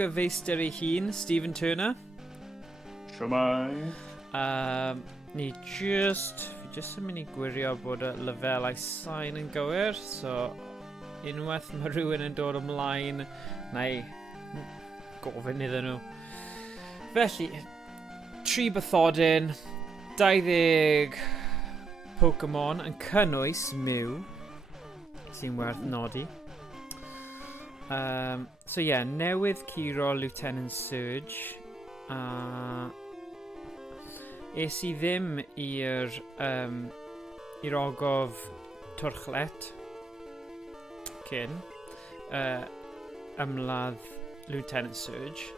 gyfeistr ei hun, Stephen Turner. Siwmai. Fi just yn mynd i gwirio bod y lefelau sain yn gywir, so unwaith mae rhywun yn dod ymlaen, neu gofyn iddyn nhw. Felly, 3 bathodyn, 20 Pokémon yn cynnwys Mew, sy'n werth nodi. So ie, newydd curo Lieutenant Surge. Es i ddim i'r ogof Twrchlet cyn ymladd Lieutenant Surge.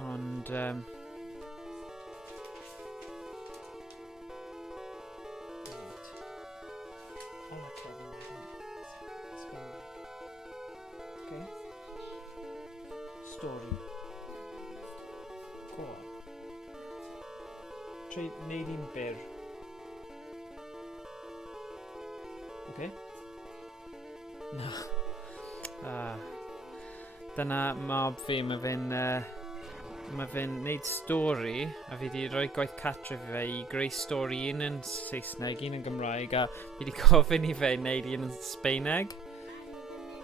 Ond Story. Go on. Neud un byr. Okay. No. Dyna mob fi, mae fe'n neud stori, a fi wedi rhoi gwaith cartre fi fe i greu stori, un yn Saesneg, un yn Gymraeg, a fi wedi gofyn i fe neud un yn Sbaeneg.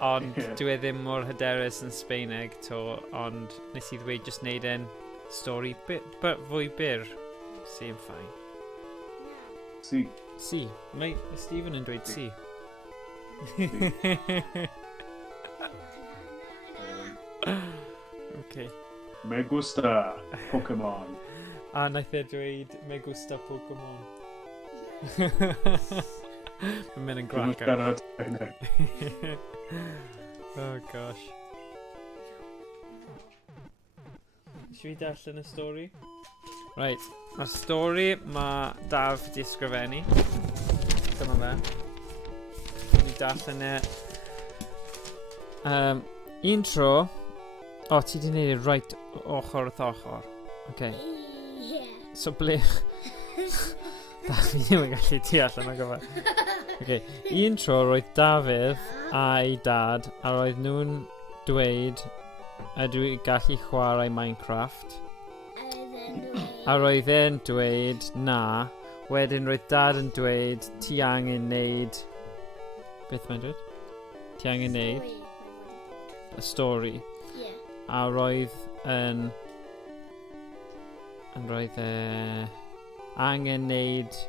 Ond dwi ddim mor hyderus yn Sbaeneg to, ond nes I ddweud just neud e'n stori fwy byr. Sy'n ffain. Si. Si. Mae Stephen yn dweud si. Okay. Me gusta Pokémon. A naeth e dweud me gusta Pokémon. Mae'n mynd yn gwrando. Oh gosh. Should we darllen y stori? Right, mae'r stori mae Daf wedi ysgrifennu. Dyma fe. Dwi'n darllen e. Un tro. O, ti wedi gwneud e right ochr wrth ochr. Okay. So ble... Daf fi ddim yn gallu deall yna gyfer. Okay. Un tro roedd Dafydd a'i dad a roedd nhw'n dweud ydw I gallu chwarae Minecraft. A roedd e'n dweud na. Wedyn roedd dad yn dweud ti angen neud... Beth mae'n dweud? Ti angen neud y stori. A roedd yn... roedd angen neud...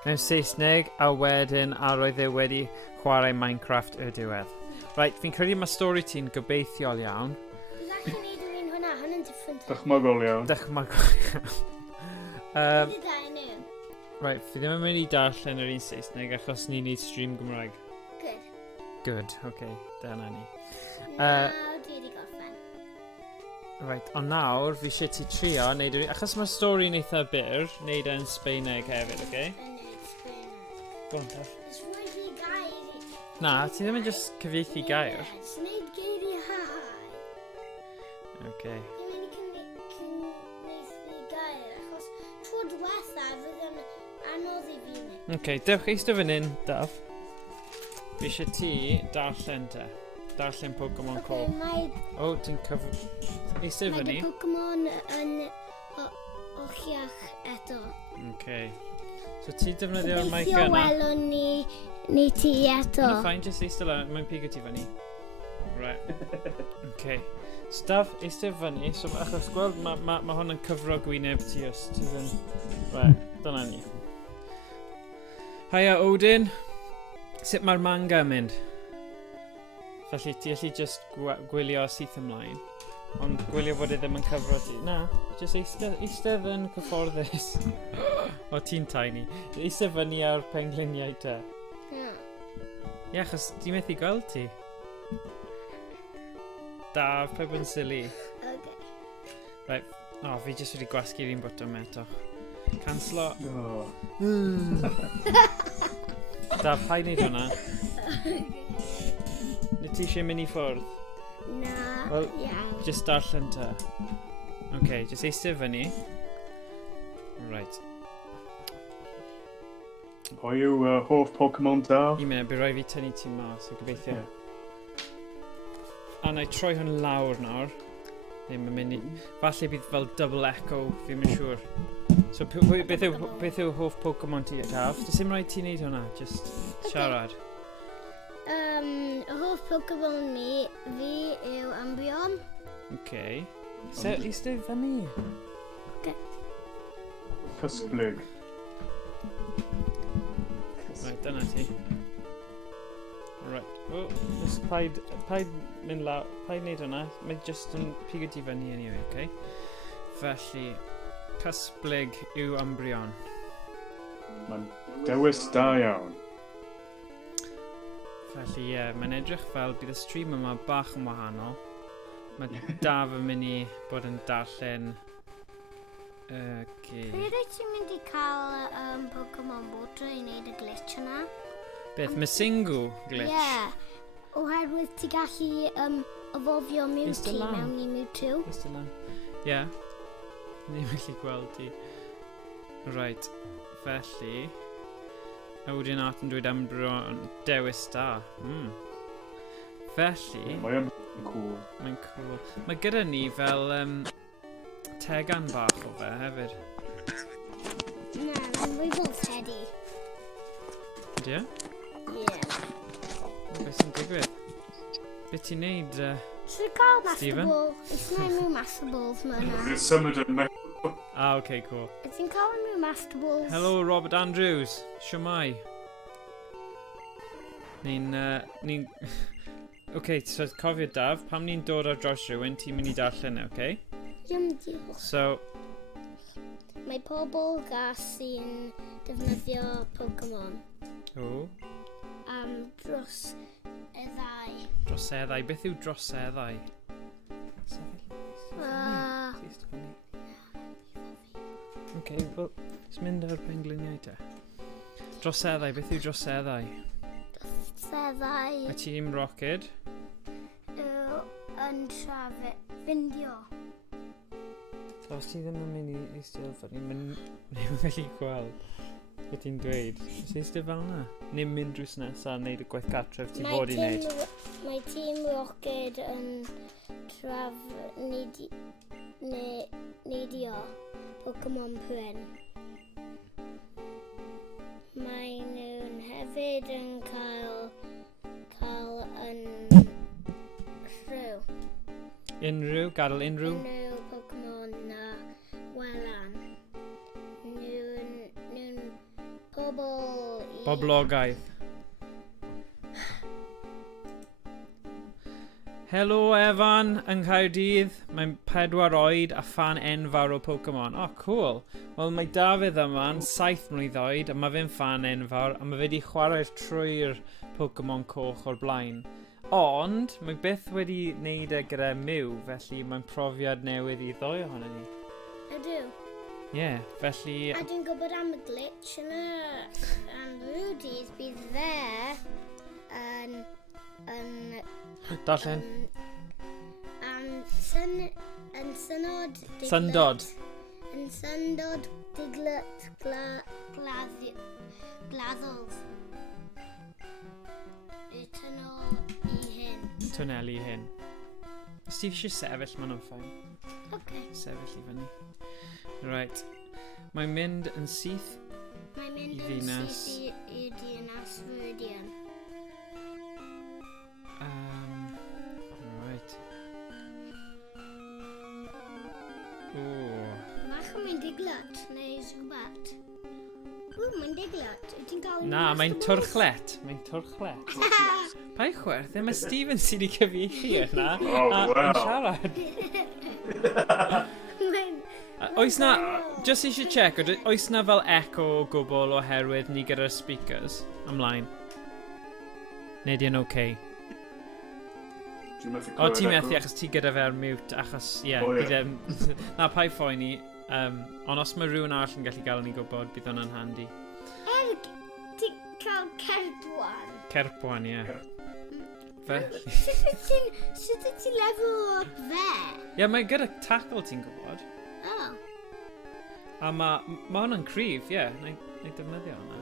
mewn Saesneg, a wedyn a roedd wedi chwarae Minecraft y diwedd. Right, fi'n credu mae stori ti'n gobeithiol iawn. Dwi'n gallu neud un hwnna, hwnna'n different. Dychmygol iawn. Dychmygol iawn. Right, fi ddim yn mynd I darllen yr un Saesneg achos ni'n neud stream Gymraeg. Good. Good, okay, dyna ni. Nawr dwi wedi gorffen. Right, ond nawr fi eisiau ti trio neud yr... Achos mae'r stori'n eitha byr, neud e'n Sbaeneg hefyd, okay? Go on, Daf. It's really gair. Na, ti ddim yn just cyfieithu gair. It's neud geiriau. Okay. Dwi'n mynd I cyfieithu gair, achos tro diwetha fydd yn anodd I fi mynd. Okay, dewch eistedd fan hyn, Daf. Fi eisiau ti darllen te. Darllen Pokémon Coch. O, ti'n cyfr... Eistedd fan Mae ni. dy Pokémon yn ochiach eto. Okay. So ti defnyddio'r mic Gobeithio yna? welwn ni ti eto. No, fine, just eistedd lan. Mae'n pigo ti fan ni. Right. Okay. So Daf, eistedd fan ni. So achos gweld, mae hwn yn cyfro gwyneb ti os ti ddim... Right, dyna ni. Hiya, Odin. Sut mae'r manga yn mynd? Felly, ti allu just gwylio syth ymlaen. Ond gwylio bod e ddim yn cyfro ti. Na, just eistedd yn cyfforddus. O, ti'n tiny. Eistedd fyny ar pengliniau te. Ie, achos di methu gweld ti. Daf, pe yn silly. Okay. Right. O, fi jyst wedi gwasgu'r un botwm eto. Canslo. Daf, paid neud hwnna. Nid ti eisiau mynd I ffwrdd? Na, Wel, iawn. just darllen te. Okay, just eistedd fyny. Right. Pwy yw hoff Pokémon da? I minute, bydd rhaid fi tynnu ti mas, so gobeithio. Ie. A na i troi hwn lawr nawr. Neu mae'n mynd i... Falle bydd fel double echo, fi'n mynd siŵr. So beth yw hoff Pokémon ti, Taf? Does dim rhaid ti wneud hwnna, just siarad. Y hoff Pokémon fi yw Ambion. Okay. So, eistedd fyny. Cysblyg. Right, dyna ti. Right. O, just paid mynd lawr, paid wneud hwnna. Mae just yn pigo ti fyny anyway, okay? Felly, cysblyg yw Ambrion. Mae'n dewis da iawn. Felly, ie, mae'n edrych fel bydd y stream yma bach yn wahanol. Mae Daf yn mynd i bod yn darllen... Pryd wyt ti'n mynd i cael Pokémon Water i wneud y glitch yna? Beth, Masingu glitch? Ie. Oherwydd ti gallu evolfio Mewtwo mewn i Mewtwo. Ystod lan. Ie. Ni'n gallu gweld ti. Right. Felly... A wedyn at yn dweud Ambrion dewis da. Felly... Mae'n cool. Mae'n cool. Mae gyda ni fel tegan bach o fe hefyd. Na, mae'n fwy fel Teddy. Ydy e? Ie. Beth sy'n digwydd? Beth ti'n neud, Ti'n cael Master Stephen? Ball? It's not mewn Master Balls ma hwnna. It's symud yn me... okay, cool. Ti'n cael mewn Master Balls? Hello, Robert Andrews. Siwmai. Ni'n... Okay, so cofio Daf, pam ni'n dod ar dros rhywun, ti'n mynd i darllen e, okay? Diolch. So, Mae pobl gas sy'n defnyddio Pokémon o, dros y ddau. droseddau. Beth yw droseddau? Okay, wel, ys mynd ar pengliniau te. Droseddau, beth yw droseddau? Droseddau A Team Rocket? yw yn trafod ffindio. So, os ti ddim yn mynd i eistedd fyny, ni'n gallu gweld beth ti'n dweud. Os eistedd fel yna? Ni'n mynd drws nesaf a wneud y gwaith gartref ti fod i wneud. Mae Team Rocket yn nedio Pokémon Pren. Mae nhw'n hefyd yn cael yn rhyw. Gadael unrhyw? Unrhyw Pokémon na welan. Nhw'n pobl i... Boblogaidd. Helo Evan yng Nghaerdydd. Mae'n 4 oed a fan enfawr o Pokémon. Oh, cool. Wel, mae Dafydd yma'n 7 mlwydd oed a mae fe'n fan enfawr a mae fe wedi chwarae trwy'r Pokémon Coch o'r blaen. Ond, mae byth wedi wneud e gyda Mew, felly mae'n profiad newydd i ddoi ohono ni. Ydw. Ie, felly... A dwi'n gwybod am y glitch yna. Am Rudy's bydd fe yn... Darllen. Yn synod... Syndod. Yn syndod diglet gladdwls. Y Twnelu hyn. Os ti eisiau sefyll, ma'n o'n ffain. Okay. Sefyll i fyny. Right. Mae'n mynd yn syth Mae'n mynd i yn ddinas. syth i dinas Viridian. Right. Ooh. Mach yn mynd i glut, neu rhywbeth. Mae'n diglet. Wyt ti'n cael... Na, mae'n twrchlet. Mae'n twrchlet. Pa i chwerth? Mae Stephen sydd wedi cyfieithu yna. Oh, Yn wow. siarad. Oes na, just eisiau check, oes na fel echo o gwbl oherwydd ni gyda'r speakers ymlaen? Neu di'n okay? O, ti'n methu achos ti gyda fe'r mute achos, ie, na pa i ffoi ni, ond os mae rhywun arall yn gallu gael ni gwybod, bydd hwnna'n handi. Ti'n cael cerbwan? Cerbwan, ie. Sut wyt ti'n level up fe? Ie, mae gyda tackle ti'n gwybod. Oh. A mae hwnna'n cryf, ie, na i defnyddio hwnna.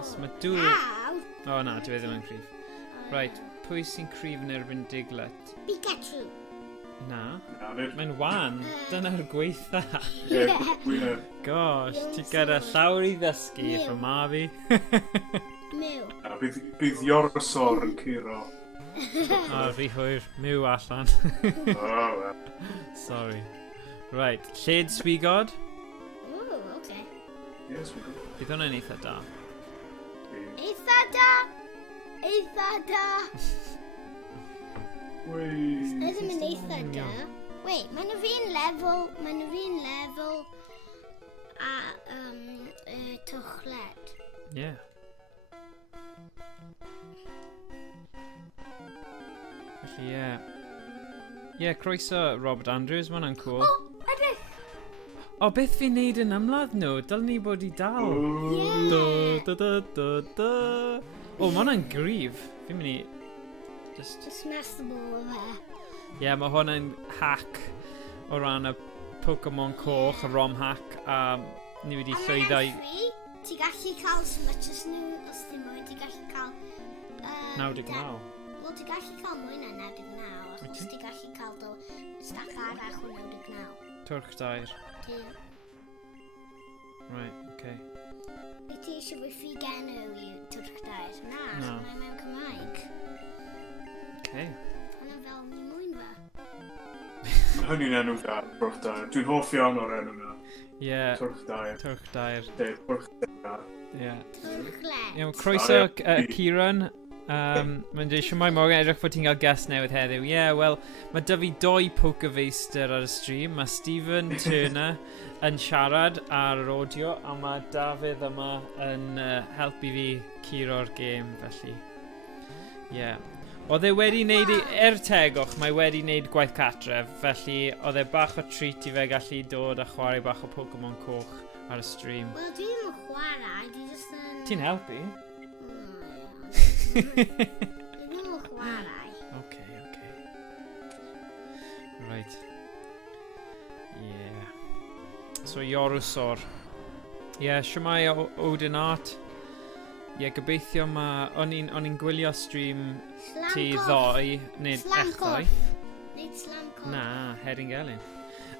Achos mae dwy... Naw. O na, dwi ddim yn cryf. Right, pwy sy'n cryf yn erbyn Diglet? Pikachu. Na. Na, nid. Mae'n wan. Dyna'r gweitha. Ie, gwyneb. Gosh, ti gyda llawer i ddysgu fy ma fi. Mew. Na, bydd Iorosor yn curo. O, rhi hwyr. Miw allan. O, wel. Sorry. Right, lled swigod. Ooh, okay. Yes, we go. Bydd hwnna'n eitha da. Eitha da. Eitha da. Wei. Ydym yn eitha da. Wait, mae'n fi'n level a Twrchlet. Yeah. Felly, ie. Ie, croeso Robert Andrews, ma' hwnna'n cool. O, edrych! O, beth fi'n neud yn ymladd nhw? Dylwn ni bod i dal. Da. O, ma' hwnna'n grif. Fi'n mynd i... Just... Just mess the ball o fe. Ie, ma' hwnna'n hack o ran y Pokémon Coch, y ROM hack, a ni wedi llwyddo i... Ti gallu cael smutches nhw os ddim mwy, ti gallu cael... 99. Wel, ti gallu cael mwy na 99, achos ti gallu cael do stack arall o 99. Twrch dair. Ti. Right, okay. Be ti eisiau fwy ffi genw i Twrchlet? Na, Na. mae mewn Cymraeg. Okay. Hwna fel ni mwyn fe. Mae hynny'n enw da, Twrch Dair. Dwi'n hoff iawn o'r enw na. Ie, Twrch Dair. Twrch dair. Twrch Dair. Ie. Twrchlet. Iawn, croeso Kieran. Mae'n dweud siwmai morgen edrych fod ti'n cael guest newydd heddiw. Ie, wel, mae dy fi doi pokerfeister ar y stream. Mae Stephen Turner yn siarad ar yr audio, a mae Dafydd yma yn helpu fi curo'r gêm, felly. Ie. Oedd e wedi wneud, tegwch, mae wedi wneud gwaith catref, felly oedd e bach o treat i fe gallu dod a chwarae bach o Pokémon Coch ar y stream. Wel, dwi ddim yn chwarae, dwi jyst yn... Ti'n helpu? Dwi ddim yn chwarae. Okay. Right. Yeah. So, Iorosor. Yeah, siwmai Odin Art. Yeah, gobeithio o'n i'n gwylio stream ti ddoi, nid echdoi. Nid slamcoch. Na, Hedding Elin.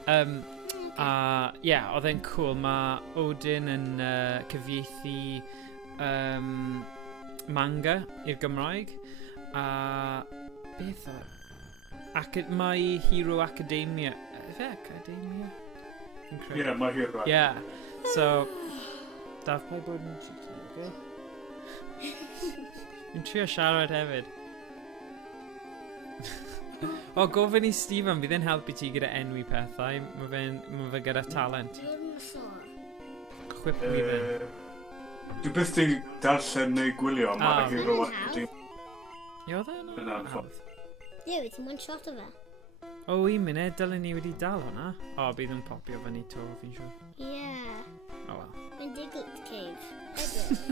A, yeah, oedd e'n cool. Mae Odin yn cyfieithu manga i'r Gymraeg. A beth o? Mae Hero Academia. Efe Academia? Ie, mae hir. Yeah. So, daf mae bod yn cheeky, okay? Yn trio siarad hefyd. O, gofyn i Stephen, bydd e'n helpu ti gyda enwi pethau. Mae fe gyda talent. Chwip mi fe. Dwi byth di darllen neu gwylio, mae hir o Academia. Ie, oedd e'n Yna'n hawdd. Ie, wyt ti'n one shot o fe? O, un munud, dylen ni wedi dal hwnna. O, bydd yn popio fyny to, fi'n siŵr. Ie. O, wel. Mae'n Diglet Cave. Edrych.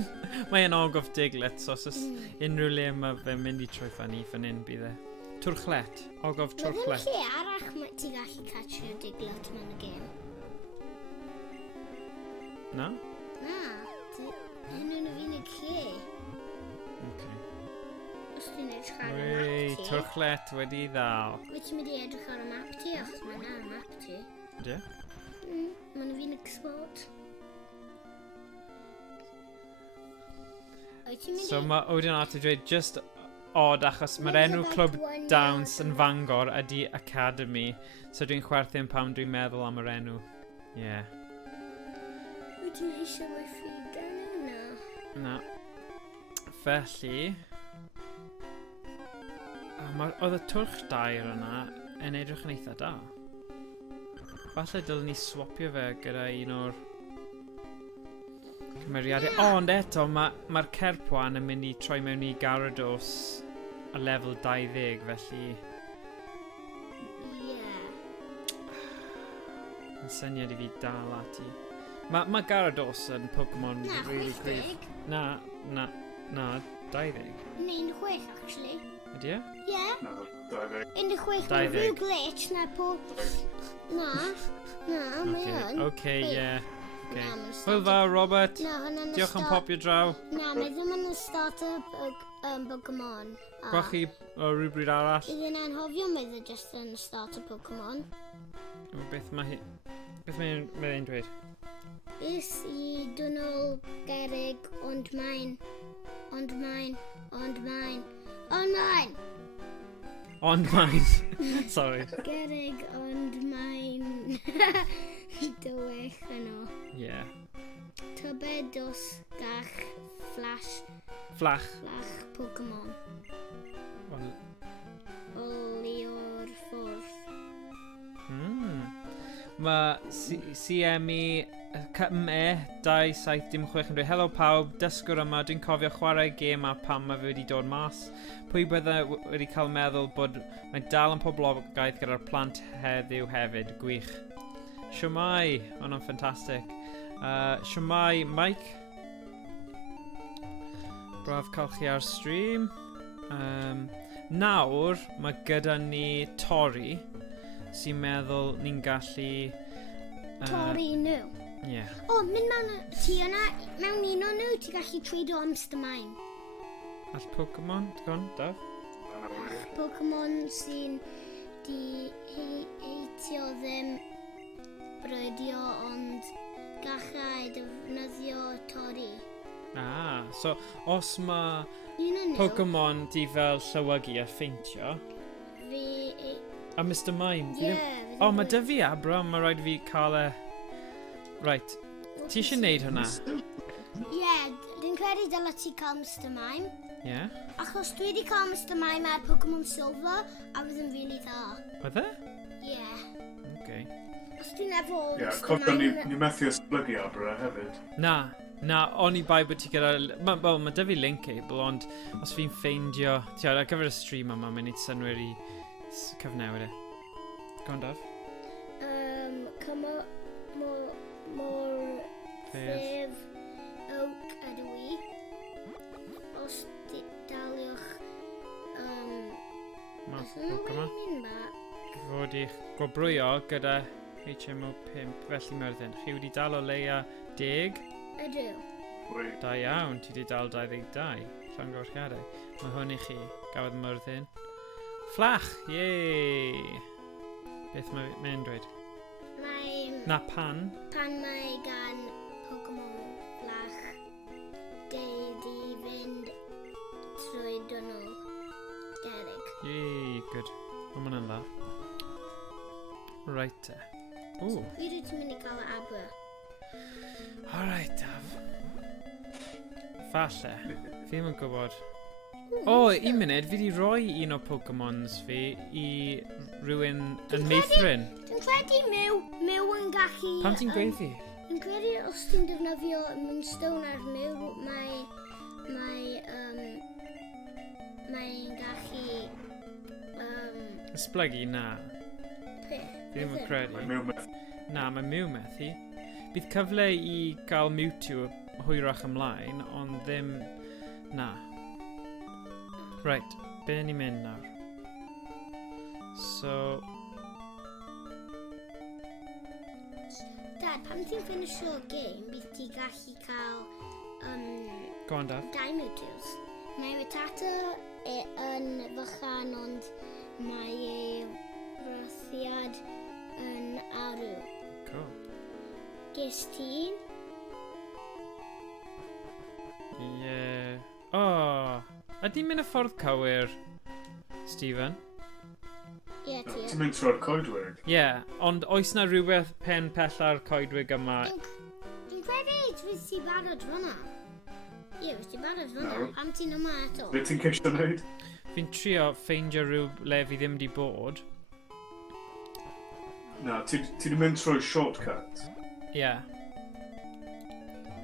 Mae'n Ogof Diglet, so os unrhyw le mae fe'n mynd i troi ffynnu ffynnu bydd e. Twrchlet. Ogof Mae ddim Twrchlet. lle arall ti gallu catchio Diglet mewn y gêm. Na? Na. Enw'n y fi'n y lle. Okay. Os ti'n edrych ar y Wei, map ti. Twrchlet wedi ddal. Wyt ti'n mynd i edrych ar y map ti, achos mae'n ar y map ti. Ydy? Mae'n fi'n export. Wyt ti'n mynd So mae Odin Art yn dweud just odd achos mae'r enw Clwb Dawns yn Fangor ydy Academy. So dwi'n chwerthin pam dwi'n meddwl am yr enw. Ie. Wyt ti'n eisiau fwy ffrigan yna? Na. Felly... Oedd y twrch dair yna yn edrych yn eitha da. Falle dylwn ni swapio fe gyda un o'r cymeriadau. O, ond eto, mae'r Cerpwan yn mynd i troi mewn i Gyarados a lefel 20, felly... Ie. Yn syniad i fi dal ati. Mae Gyarados yn Pokémon Na, really gryf. 60. Na, 20. Neu 16, actually. Ydy e? Ie. Na, 20. 16, mae 20. rhyw glitch na po... Na, mae yn. Okay, ie. Okay. Na, ma'n Hwyl fawr, Robert. Na, hwnna'n Diolch am popio draw. Na, mae ddim yn y starter Pokemon. Gwach chi o rhywbryd arall? Bydd yn anghofio mae dde just yn starter Pokemon. Beth mae hi... Beth mae'n dweud? Is I dwnnol gerig, ond mae'n... Ond mae'n... Sorry. Gerig, ond mae'n... Dywech yno. Yeah. Tybed os gach Flach. fflach Pokemon. Wel, Oli o'r ffordd. Mae CME CME 276 helo pawb, dysgwr yma, dwi'n cofio chwarae gêm a pam mae fe wedi dod mas. Pwy bydde wedi cael meddwl bod mae dal yn poblogaeth gyda'r plant heddiw hefyd, gwych. Siwmai, hwnna'n ffantastig. Siwmai, Mike. Braf cael chi ar stream. Nawr, mae gyda ni Tori, sy'n meddwl ni'n gallu... Torri nhw. Ie. O, mynd mewn ti yna, mewn un o nhw, ti gallu treidio am Mine. All Pokémon, ti'n Daf? Pokemon sy'n di heitio ddim brydio ond gallai defnyddio torri. So os mae Un o nhw, Pokémon di fel llywygu a ffeintio, fi... a Mr Mime, Ie, o, mae dy fi Abra, mae rhaid fi cael e... Right, ti eisiau neud hwnna? Ie, dwi'n credu dylai ti cael Mr Mime. Ie? Achos dwi wedi cael Mr Mime ar Pokemon Silver a bydd yn rili dda. Oedd e? Ie. Okay. Os dwi'n efo Ie, Mr cofio Mime... ni methu esblygu Abra hefyd. Na, oni bai bod ti gyda... Mae dy fi link cable, ond os fi'n ffeindio... Ti ar gyfer y stream yma, mae'n neud synwyr i cyfnewid e. Go on, Daf. Mor Ffef. oak ydw i. Os daliwch... Mas Os yna Pokémon. mynd ba? Fod i'ch gobrwyo gyda HMO 5, felly Myrddin. Chi wedi dal o leia 10. Ydw. Wei. Da iawn, ti wedi dal 22. Llongorchiadau. Mae hwn i chi, gafodd Myrddin. Flach, yey! Beth mae'n dweud? Na pan? Pan mae gan Pokemon flach deud i fynd trwy dwnnw gerig. Yey, good. O, mae'n dda. Right. Ooh. Fi rwyt ti'n mynd i cael abra. Alright, Daf. Falle. Fi ddim yn gwybod. O, un munud, fi wedi rhoi un o Pokémons fi i rhywun yn meithrin. Dwi'n credu mew yn gallu... Pam ti'n gweud fi? Dwi'n credu os ti'n defnyddio Moonstone ar mew, mae'n gallu... Ysblygu, na. Pe? Fi ddim yn credu. Mae mewn methu. Na, mae Mew methu. Bydd cyfle i gael Mewtwo hwyrach ymlaen, ond ddim... Na. Right, be ni'n mynd nawr? So... Dad, pam ti'n finisho'r game, bydd ti gallu cael Go on, Daf. dau Mewtwo's. Mae Rattata yn fychan, ond mae ei rothiad yn arw. Cool. Ges ti? Ie... O! Ydy'n mynd y ffordd cywir, Stephen? Ie, ti. Ti'n mynd trwy'r coedwig. Ie, ond oes na rhywbeth pen pella'r coedwig yma? Dwi'n credu fydd ti barod fyna. Ie, fydd ti barod fyna. No. Pam ti'n yma eto? Be ti'n ceisio wneud? Fi'n trio ffeindio rhyw le fi ddim di bod. Na, ti di mynd trwy'r shortcut. Ie,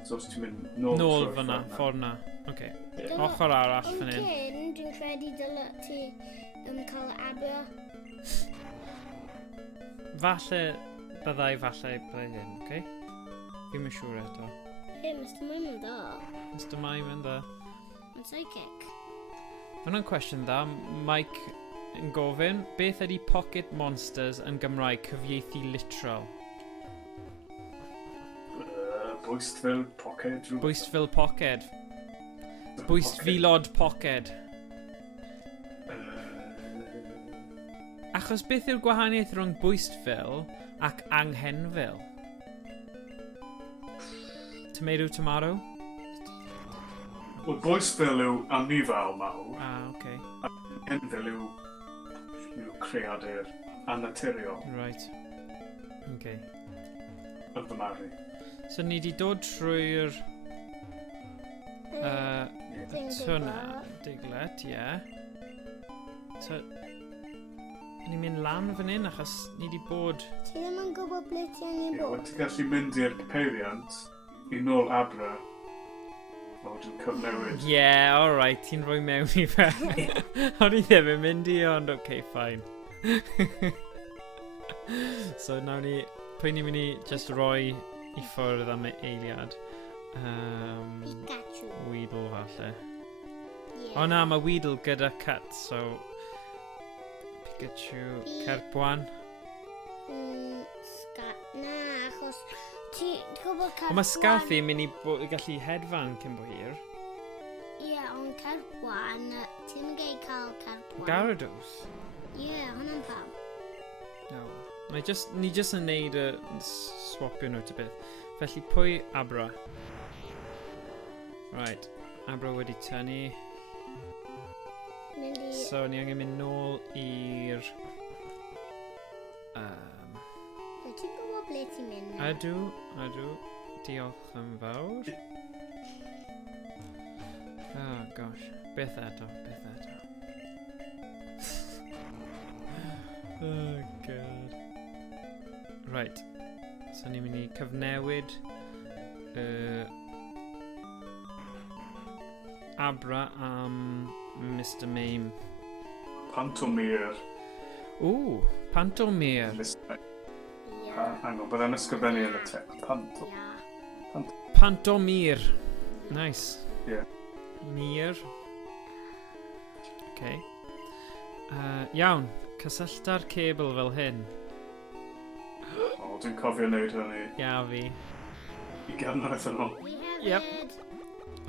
So os ti'n mynd nôl trwy'r fyna, ffordd 'na. ffordd na. Oce. Ie. Ochr arall fan Ond hyn. cyn, dwi'n credu dyle ti cael abra. Falle byddai hyn, oce? Fi'n yn siŵr eto. Hei, Mr Mime yn dda. Mr Mime yn dda. Yn psychic. Hwna'n cwestiwn dda. Mike yn gofyn, beth ydy Pocket Monsters yn Gymraeg cyfieithu literal? Bwystfil, Poced, rhywbeth. Bwystfil Poced. Bwystfilod Poced. Achos beth yw'r gwahaniaeth rhwng bwystfil ac anghenfil? Tomato? Wel, Bwystfil yw anifail mawr. Okay. Anghenfil yw creadur annaturiol. Right. Okay. Yn fy marn i. So ni di dod trwy'r diglet, So, ni'n mynd lan fan hyn achos ni di bod... Ti ddim yn gwybod ble ti angen Wel, bod? ti'n gallu mynd i'r peiriant i nôl Abra. O, dwi'n cyfnewid. Alright, ti'n rhoi mewn i fe. O'n i ddim yn mynd i, ond okay, fine. So, nawn ni... Pwy ni'n mynd i just roi i ffwrdd am eiliad? Pikachu. Weedle falle. Yeah. O na, mae Weedle gyda cut, so... Pikachu, Cerbwan. Na, achos ti'n gwybod Cerbwan... Ond mae Scathy yn mynd i gallu hedfan cyn bo hir. Ie, ond Cerbwan, ti'n gei cael Cerbwan. Gyarados? Ie, hwnna'n pam. No. Ni just yn neud y swapio nhw ty beth. Felly pwy Abra? Right, Abra wedi tynnu. So ni angen mynd nôl i'r... Ti'n gwybod ble ti'n mynd? Ydw. Diolch yn fawr. Oh gosh, beth eto. Oh god. Right, so ni'n mynd i cyfnewid Abra am Mr Mame. Pantomir. Ooh, Pantomir. Hang on, byddai'n ysgrifennu yn y text. Pantomir. Nice. Yeah. Mir. Okay. Iawn, cysyllta'r cebl fel hyn. O, dwi'n cofio wneud hynny. Fi. I gannoedd yn ôl. Yep.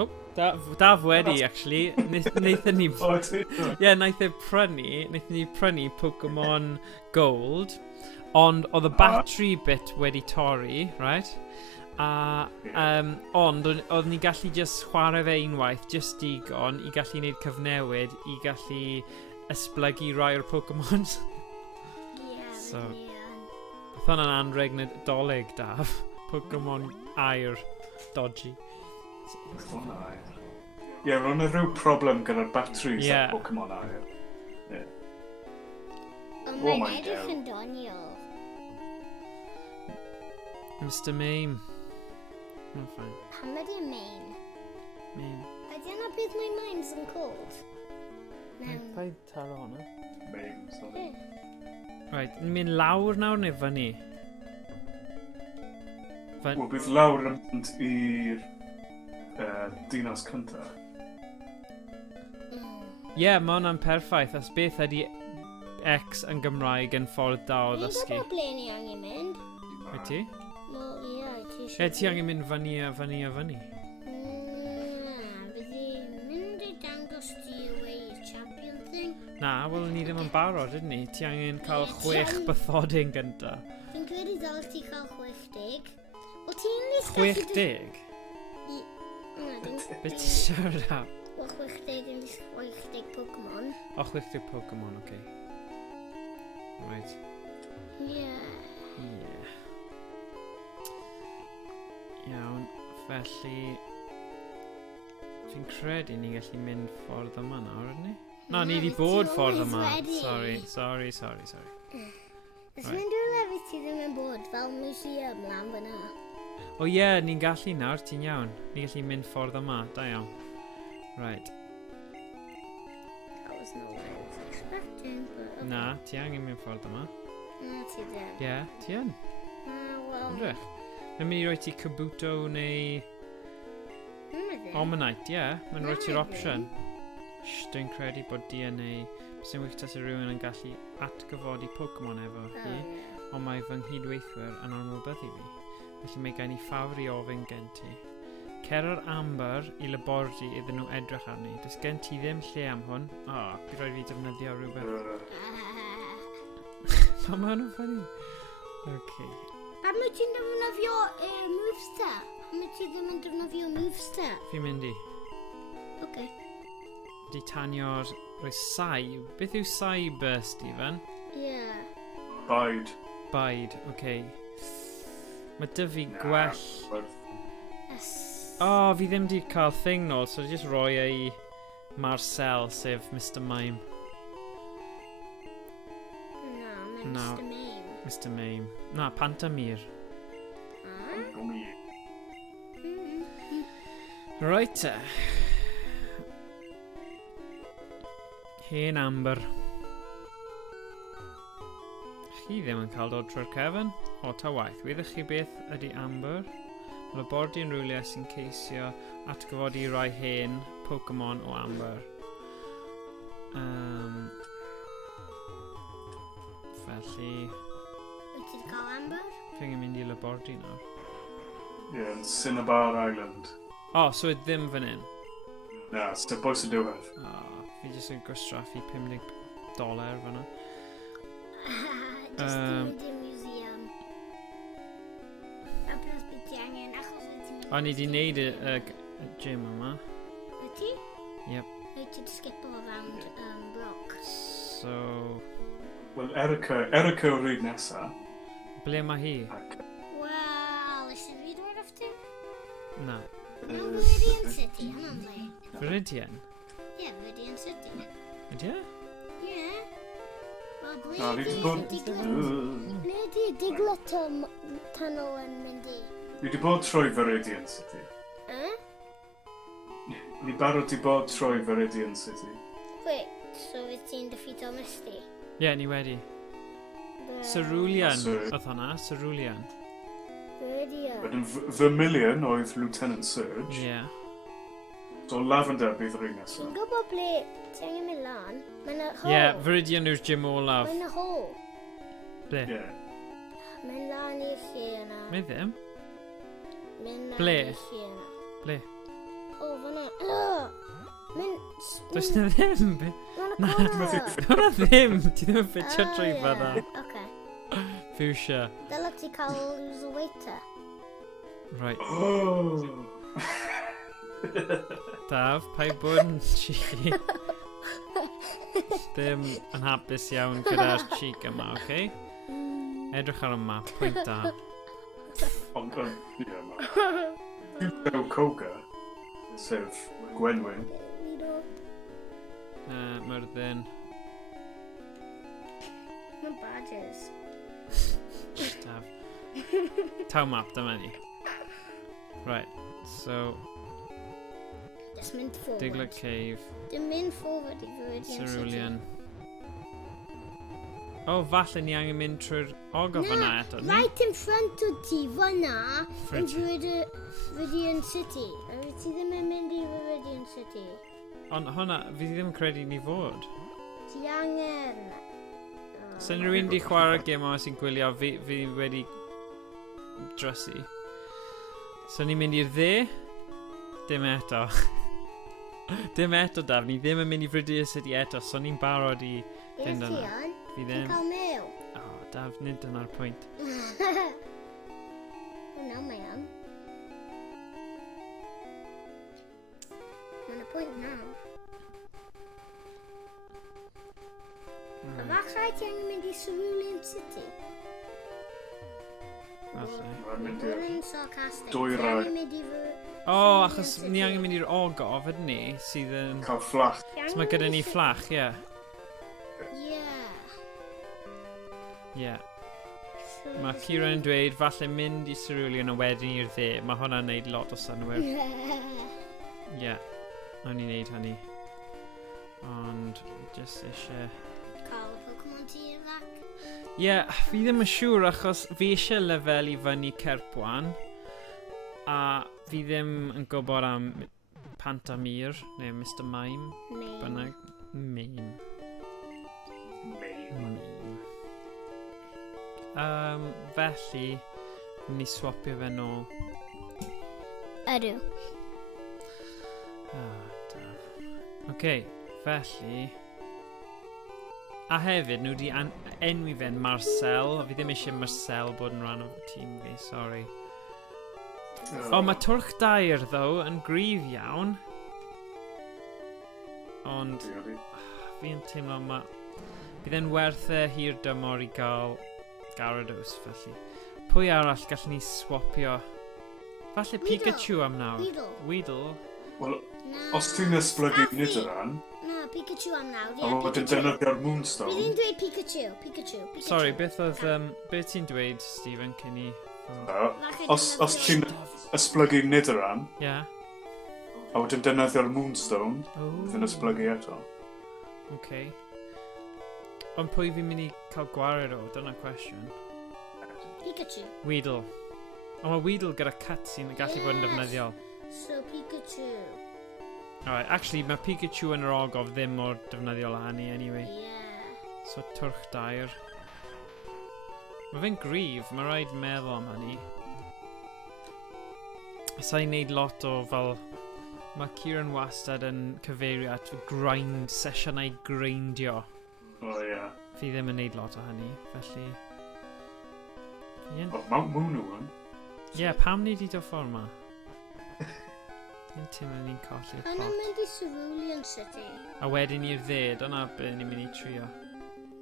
Oh, Daf wedi, actually. Naethon ni... O, ti? Naethon ni prynu Pokémon Gold, ond oedd y battery bit wedi torri, right? Ond oedd ni gallu just chwarae fe unwaith, just digon, i gallu gwneud cyfnewid, i gallu esblygu rai o'r Pokémons. So, oedd hwnna'n anreg nadolig, Daf. Pokémon air dodgy. Ie, ro'n rhyw problem gyda'r batteries a Pokémon air. Ond mae'n edrych yn doniol. Mr Mame. No, fine. Pam ydy'n Mame? Ydy yna beth mae Mames yn called? Paid taro hwnna. Mame, sorry. Right, ni'n mynd lawr nawr neu fyny? Wel, bydd lawr yn mynd i'r dinas cyntaf. Mae hwnna'n perffaith, as beth ydy X yn Gymraeg yn ffordd da o ddysgu. Ni'n gwybod ble ni angen mynd? Wyt ti? Ti angen mynd fyny a fyny a fyny? Bydd i'n mynd i dangos ti away i'r champion thing? Na, wel ni ddim yn barod, ydyn ni? Ti angen cael 6 bythodyn gynta. Fi'n credu ddol ti cael 60. Wel ti'n lis 60? Beth ti'n siarad am? Wel 60 yn 60 Pokémon. O, 60 Pokémon, oce. Right. Iawn, felly... Fi'n credu ni gallu mynd ffordd yma nawr, ydyn ni? No, ni wedi bod ffordd yma. Sorry. Ys mynd i'r lefydd ti ddim yn bod fel museum lan fyna? O ni'n gallu nawr, ti'n iawn. Ni'n gallu mynd ffordd yma, da iawn. Right. That was not what I was expecting, but... Okay. Na, ti angen mynd ffordd yma. Na, ti ddim. Ti yn. Wel... Ydych. Mae'n mynd i roi ti Kabuto neu... Omanite, Mae'n roi ti'r option. Dwi'n credu bod DNA... Sy'n wych tas y rhywun yn gallu atgyfodi Pokémon efo hi. Ond mae fy nghydweithwyr yn anwybyddu fi. Felly mae gen I ffawr I ofyn gen ti. Cer o'r amber I labordy iddyn nhw edrych arni. Does gen ti ddim lle am hwn. O, bydd rhaid fi defnyddio rhywbeth. Pa maen nhw'n ffynnu? Okay. Pam wyt ti'n defnyddio moves ta? Pam wyt ti ddim yn defnyddio moves ta? Fi'n mynd I. Okay. Di tanio'r... Rwy sai. Beth yw sai burst, Stephen? Yeah. Bide. Bide, okay. Mae dy fi gwell... Yes. O, fi ddim di cael thing nôl, so just roi e I Marcel, sef Mr Mime. No, mae'n No. Mr. Mame. Mr Mime. Na, Pantamir. Right. Hen amber. Chi ddim yn cael dod trwy'r cefn. O, ta waith. Weddech chi beth ydy amber? Mae labordy yn rhywle sy'n ceisio atgyfodi rai hen Pokémon o amber. Felly... Wyt ti 'di cael amber? Fi'n mynd I labordy nawr. Yeah, yn Cinnabar Island. O, so ddim fan hyn? Na, sy'n bwys y diwedd. O, fi jyst yn gwastraffu $50 fan'na. Just ddim i'r museum. A plus bydd ti angen achos wyt ti'n... O, ni di wneud y gym yma. Wyt ti? Yep. Wyt ti 'di skipo around block? So... Wel, Erica o ryd nesa. Ble mae hi? Ac, Wel, eisiau fi dod off ti? Na. No, Viridian City, hwnna'n ble. Viridian? Ie, Viridian City. Ydy e? Ie. Wel, ble Na, fi ydi di bod... Diglett... Ble ydi Diglett tunnel yn mynd I? Fi di bod trwy Viridian City. Ni barod di bod trwy Viridian City. Wait, so fydd ti'n defeato Misty? Ie, ni wedi. Cerulean oedd hwnna, Cerulean. Viridian. Wedyn Vermilion oedd Lieutenant Surge. Ie. So Lavender bydd yr un nesa. Ti'n gwybod ble ti angen mynd lan? Mae'n y hole. Ie, Viridian yw'r gym olaf. Mae'n y hole. Ble? Yeah. Mae'n lan i'r lle yna. Mae ddim. Mae'n lan Ble? i'r lle yna. Ble? O, fan'na. Mae'n... Does na ddim. Mae'n Na, y corner. Hwna ddim. Ti ddim yn ffitio trwy fan'na. Oce. Fuchsia. Dyla ti cael lose a waiter. Right. Oh! Daf, pa I bod yn cheeky. Ddim yn hapus iawn gyda'r cheek yma, oce? Okay? Edrych ar y map, pwynt da. Ond yn... Ie, ma. Hugo Koga, sef Gwenwyn. Myrddin. Mae'n badges. Daf. Taw map, dyma ni. Right, so... Just mynd forward. Diglett Cave, Dim mynd forward I Viridian City. Cerulean. O, falle ni angen mynd trwy'r ogof yna eto, ni? Right in front o ti, fan'na, yn Front. Viridian City. A wyt ti ddim yn mynd I Viridian City. Ond hwnna, fi ddim yn credu ni fod. Ti angen. Sa'n rhywun di chwarae gêm yma sy'n gwylio, fi wedi drysu. So ni'n mynd i'r dde? Dim eto. Dim eto, Daf. Ni ddim yn mynd I Viridian City eto, so ni'n barod I fynd Ie, yna. ti yn? Fi Ti'n ddim. cael mew? O, Daf, nid dyna'r pwynt. O, nawr mae am. Mae'n y pwynt nawr. A falle ti angen mynd I Cerulean City? Falle. Mae'n mynd Mae'n i'r... yn sarcastic. Dwy Ti rai. angen mynd I O, achos ni angen mynd i'r ogof, ydyn ni, sydd yn... Cael fflach. So mae gyda ni fflach, ie. Ie. Ie. Mae Kira yn dweud, falle mynd I Cerulean a wedyn i'r dde. Mae hwnna'n neud lot o synwyr. Ie. O'n i'n neud hynny. Ond, just eisiau... Cael y Pokémon ti i'r ddac. Ie, fi ddim yn siŵr achos fi eisiau lefel I fyny Cerpwan. A fi ddim yn gwybod am Pantamir, neu Mr Mime. Main. Bynnag. Main. Main. Felly, Mynd i swapio fe nôl. Ydw. Oce, felly... A hefyd, nhw wedi enwi fe'n Marcel. Fi ddim eisiau Marcel bod yn rhan o tîm fi, sorry. O, mae twrch dair, ddo, yn gryf iawn. Ond, fi'n teimlo bydd e'n werth e hir dymor i gael Gyarados, felly. Pwy arall gallwn ni swapio? Falle Pikachu am nawr. Weedle. Wel, os ti'n esblygu Nidoran... Na, Pikachu am nawr. A wedyn defnyddio'r Moonstone... Bydd hi'n dweud Pikachu. Sorry, beth ti'n dweud, Stephen, cyn i... Os ti'n esblygu Nidoran... Ie. A wedyn defnyddio'r Moonstone... Bydd yn esblygu eto. Oce. Ond pwy fi'n mynd i cael gwared o? Dyna cwestiwn. Pikachu. Weedle. O, mae Weedle gyda cutscene yn gallu bod yn defnyddiol. So, Pikachu. Alright, actually, mae Pikachu yn yr ogof ddim mor defnyddiol â hynny, anyway. So, twrch dair. Mae fe'n gryf, mae rhaid meddwl am hynny. Sa'n neud lot o fel... Mae Kieran wastad yn cyfeirio at sesiynau grindio. O, ie. Fi ddim yn neud lot o hynny, felly... O, Mount Moon yw. Ie, pam ni di do ffordd ma? Dwi'n teimlo ni'n colli'r plot. Yna'n mynd i Cerulean City. A wedyn i'r dde, dyna beth ni'n mynd i trio.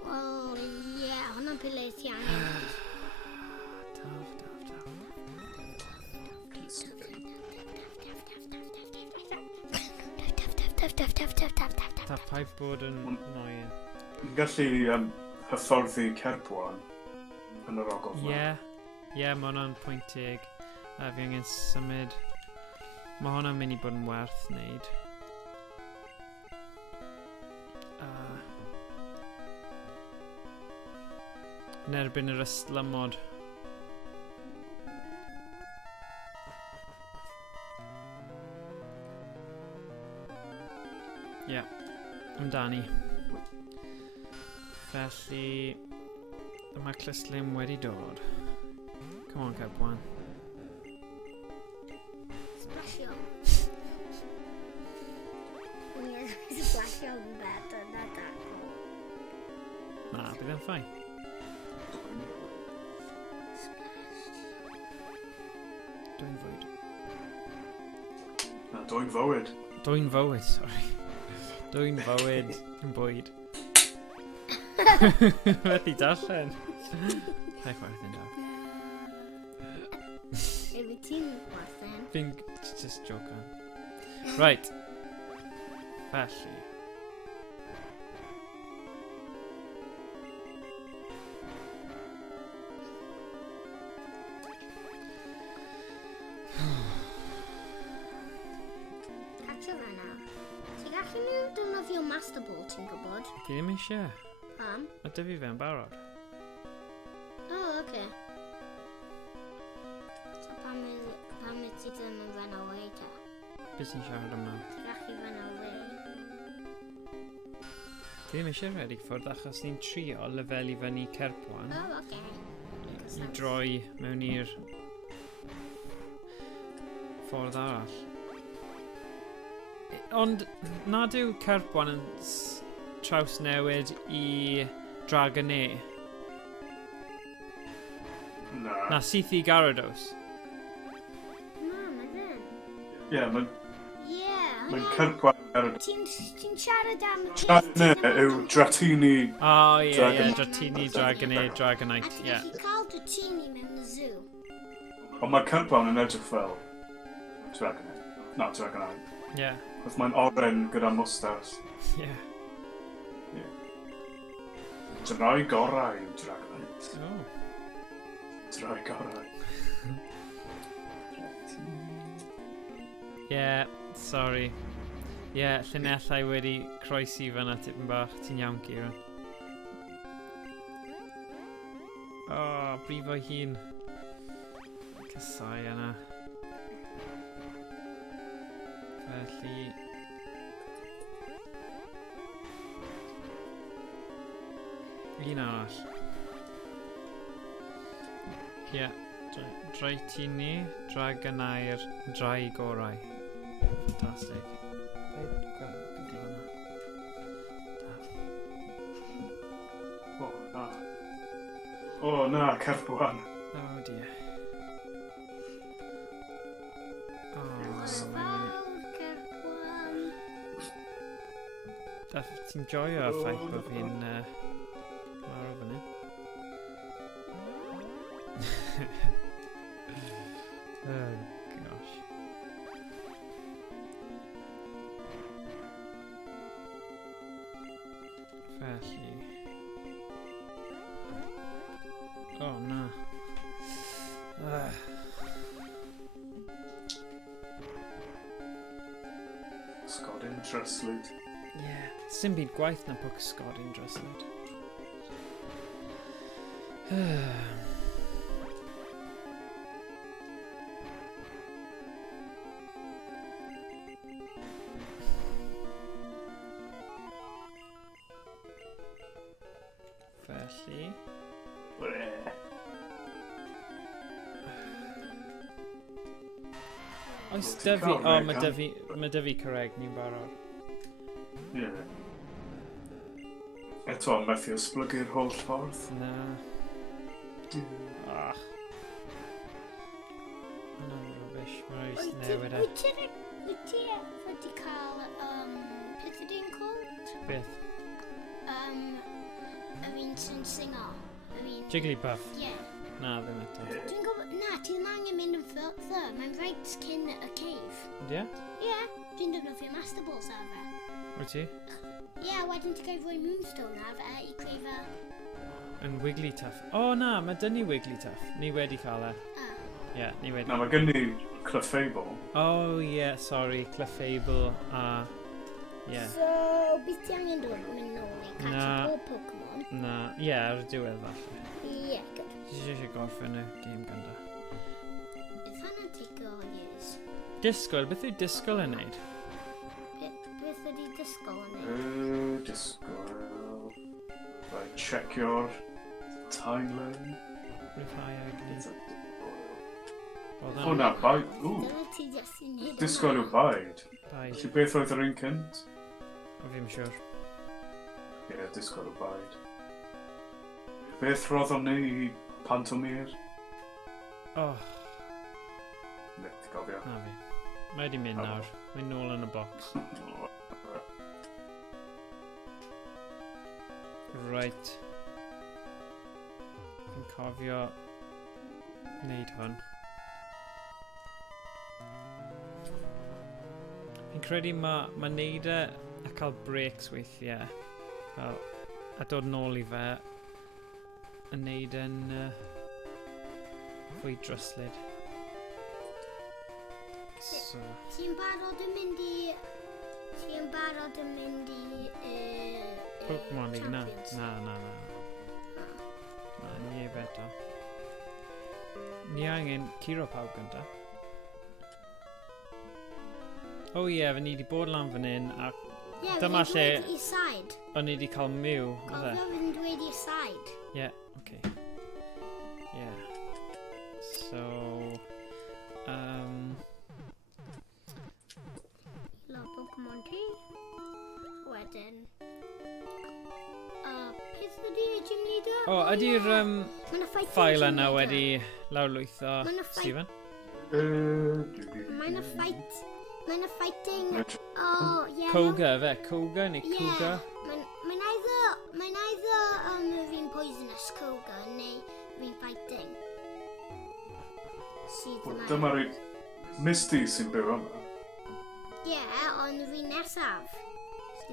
Wel, ie, hwnna'n pili ti angen. Ta paid bod yn annoying. Yn gallu hyfforddi Cerbwan yn yr ogof. Ie, mae hwnna'n pwyntig. Fi angen symud. Mae hwnna'n mynd i bod yn werth wneud. Yn erbyn yr ystlymod. Ie, amdani. Felly, mae Clystlym wedi dod. Come on, Cerbwan. Splasio. Splasio yn better na Darko. Na, bydd yn ffain. Dwi'n fwyd. Na, dwi'n fywyd. Dwi'n fywyd, sorry. Dwi'n fywyd yn bwyd. Wedi darllen. Hai chwerth yn dal. Maybe ti'n gwarthen. Fi'n just joking. Right. Felly. Catcha fe nawr. Ti'n gallu nhw defnyddio Master Ball, ti'n gwybod? Fi ddim eisiau. Pam? A dyfu fe yn barod. Oh, oce. So pam i ti ddim yn fan o wei ta? Beth sy'n siarad am nawr? Ti'n gallu fan o wei? Fi ddim eisiau rhedeg ffwrdd achos ni'n trio lefelu fyny Cerbwan Oh, oce. i droi mewn i'r ffordd arall. Ond nad yw Cerbwan yn traws newid i Dragonais? Na. Na, syth i Gyarados? Na, mae ddim. Ie, mae'n Ie, Cerbwan ar y... ti'n siarad am... Dragonais yw Dratini... O, ie, Dratini, Dragonais, Dragonite, A ti'n ie. gallu cael Dratini mewn y zoo. Ond mae Cerbwan yn edrych fel Dragonais. Na, Dragonite. Ie, Chos mae'n oren gyda moustache. ie. Droi gorau yw Dragonite. O, Droi gorau. ie, sorry. Ie, llinellau wedi croesi fyna tipyn bach. Ti'n iawn, Kieran. O, brifo hun. Cysau yna. Felly... Un arall. Ie, Draiti ni, Dragonau'r drai gorau. Fantastic. Oh, na. Oh, na, Cerbwan. Oh dear. Ti'n joio y ffaith bod fi'n marw fyny? Oh gosh. Felly. Oh na. Sgodyn Tryslyd. Yeah, sim byd gwaith na pwcsgodyn dryslyd. Felly... Oes dy fi... O, mae dy fi Cymraeg ni'n barod. Ie. Eto, methu esblygu'r holl ffordd. Na. Ah. Hwna'n rubbish. Mae'n rhaid newid e. Wyt ti wedi cael beth ydy'n cwrt? Beth? Yr un sy'n singo. Jigglypuff? Ie. Na, ddim eto. Dwi'n gwybod, na, ti ddim angen mynd yn ffyrdd. Mae'n rhaid cyn y cave. Ie? Ie, dwi'n defnyddio Master Balls ar fe. Wyt ti? Ie, wedyn ti gael rhoi Moonstone ar fe i creu fe. Yn Wigglytuff. O na, mae dyn ni Wigglytuff. Ni wedi cael e. Ie, ni wedi. Na, mae gen i Clefable. Oh ie, sorry. Clefable a... Ie. So, beth ti angen dod yn mynd nôl i catch bob Pokémon? Na, ie, ar y diwedd falle. Ie, good. Ti eisiau gorffen y game ganda? Is hwnna'n tigo years? Disgwyl, beth yw disgwyl yn neud? Beth ydy disgwyl yn neud? Disgwyl. Right, check your timeline. Rhyddhau agni. O na, baid. Dyna ti jyst i neud. Disgwyl yw baid. Baid. Felly beth oedd yr un cynt? O fi'n siwr. Ie, disgwyl yw baid. Beth roeddwn ni i Pantomir? Oh, Ne, ti gofio. na fi. Mae wedi mynd nawr. Mae'n nôl yn y bocs. Right. Fi'n cofio wneud hwn. Fi'n credu mae neud e a cael breaks weithiau. Fel, a dod nôl i fe yn neud yn fwy dryslyd. So... Ti'n barod yn mynd i... Ti'n barod yn mynd i... Pokémon League, na. Champions? Na. Na, ni ef eto. Ni angen curo pawb gynta. O ie, fe ni wedi bod lan fan hyn a Ie, dyma fi'n lle dweud i'r side. o'n i wedi cael mew, oedd e? Cofio fi'n dweud i'r side. Ie, oce. Ie. So... Lo Pokémon ti. Wedyn... Peth ydy y gym leader? O, ydy'r Mae'n fighting ffail gym yna leader. wedi lawrlwytho Mae'n y fight- Stephen? Mae'n y fight... Mae'n y fighting... Oh, ie. Koga, fe? Koga neu Ie. Couga? Mae'n either fi'n poisonous Koga neu fi'n fighting. Sydd yma. Dyma'r Misty sy'n byw yma. Ie, ond fi'n nesaf.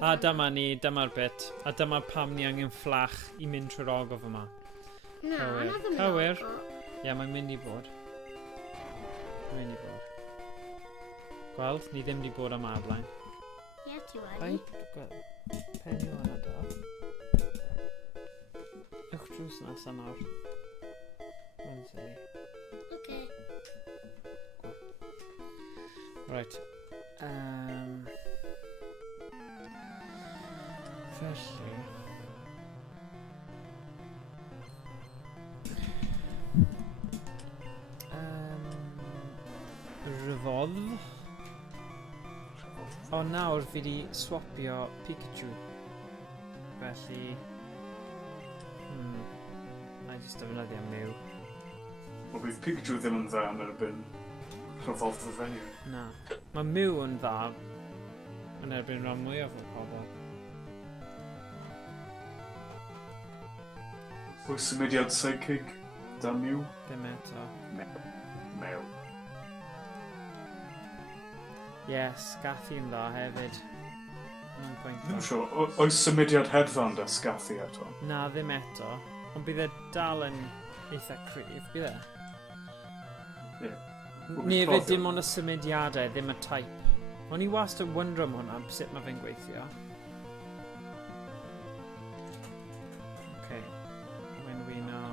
A dyma ni, dyma'r bit. A dyma pam ni angen fflach i mynd trwy'r ogof yma. Na, Cywir. na ddim yn Cywir. ogo. Ie, mae'n mynd i bod. Mae'n mynd i bod. Gweld, ni ddim wedi bod am adlaen. Ie, ti wedi. Gweld, pen yw yna da. Ewch drws nasa nawr. Mae'n silly. Oce. Right. Felly... Rhyfodd. O nawr fi di swapio Pikachu. Felly... Na I jyst defnyddio Mew. Wel, bydd Pikachu ddim yn dda yn erbyn rhyfedd y fenyw. Na. Mae Mew yn dda yn erbyn rhan mwyaf o pobl. Oes symudiad psychic da Mew? Ddim eto. Mew. Yes, Scathy yn dda hefyd. Mae'n pwynt Ddim dda. siŵr. Oes symudiad hedfan da Scathy eto? Na, ddim eto. Ond bydd e dal yn eitha cryf, bydd e? Ie. Ni hefyd dim ond y symudiadau, ddim y type. O'n i wastad yn wyndro am hwnna, sut mae fe'n gweithio. Okay. When we know.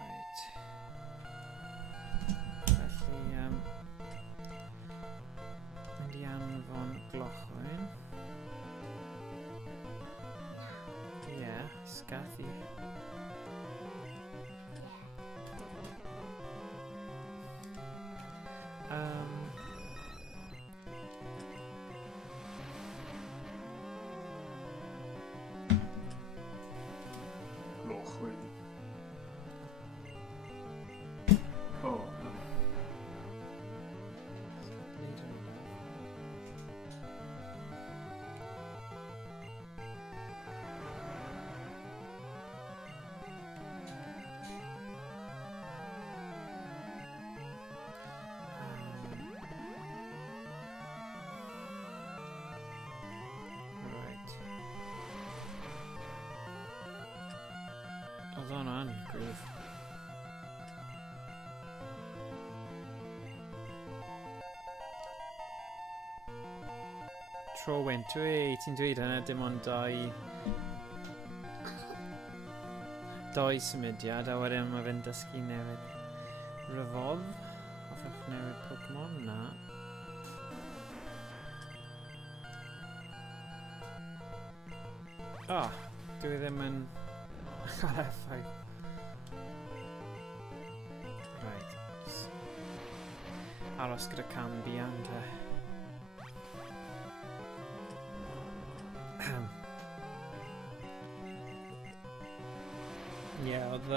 Right. Felly, mynd i anfon glochwyn. Yeah, Scathy. Lochwyn. O, no. Right. Oedd hwnna'n gryf. Tro wynt, ti'n dweud hynna dim ond doi symudiad, a wedyn mae fe'n dysgu newid Rhyfodd. Hoffech newid Pokémon? Na. Dwi ddim yn cael effaith. Right. Aros gyda Cambian, te. Ie, oedd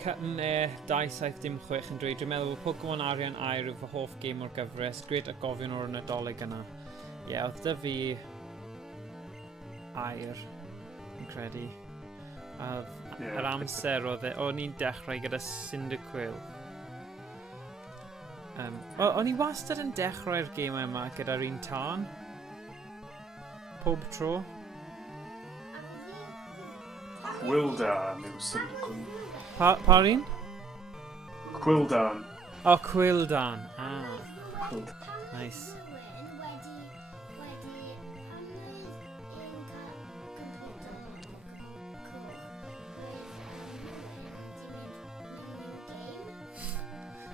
Cutn 2706 yn dweud, dwi'n meddwl bod Pokémon Arian Aur yw fy hoff gêm o'r gyfres, gred a gofyn o'r Nadolig yna. Ie, oedd dy fi Aur, yn credu. Yr amser oedd o'n i'n dechrau gyda Cyndaquil. O'n i wastad yn dechrau'r gêm yma gyda'r un tân. Pob tro. Quildan yw Cyndaquil. Pa'r un? Quildan. O, Quildan. Quildan. Nice.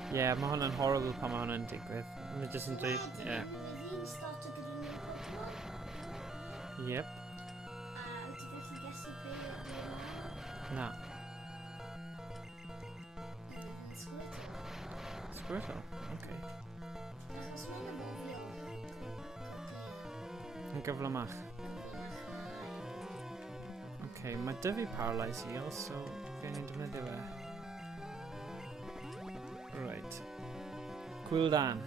Ie, mae hwnna'n horrible pan mae hwnna'n digwydd. Mae jyst yn dweud, ie. Yep. Na. Squirtle? Okay. Yn gyflymach. Okay, mae dy fi Paralyze Heal, so fe ni'n defnyddio fe. Right. Quildan.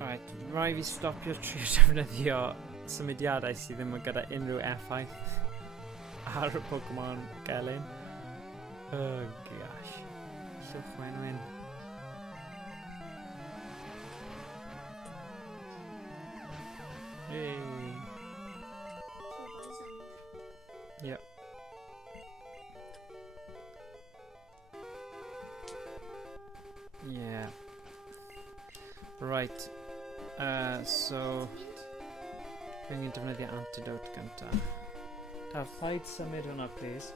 Right, rai fi stopio trio defnyddio symudiadau sydd ddim yn gyda unrhyw effaith ar y Pokémon gelyn. Oh gosh. Llwch wenwyn. Hey. Yep. Yeah. Right. So dwi'n mynd defnyddio antidote gynta. Paid symud hwnna, please.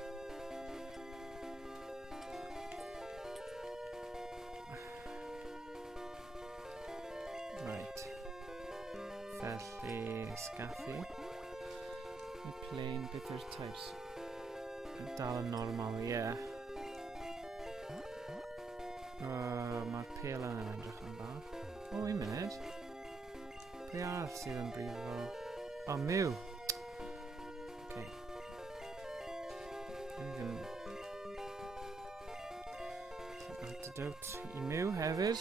Felly, sgathu. Plain, beth yw'r types? Dal yn normal, ie. Yeah. Mae'r pêl yna'n edrych yn dda. O, un munud. Pwy arall sydd yn brifo? O, Miw! Okay. Antidote i Miw hefyd.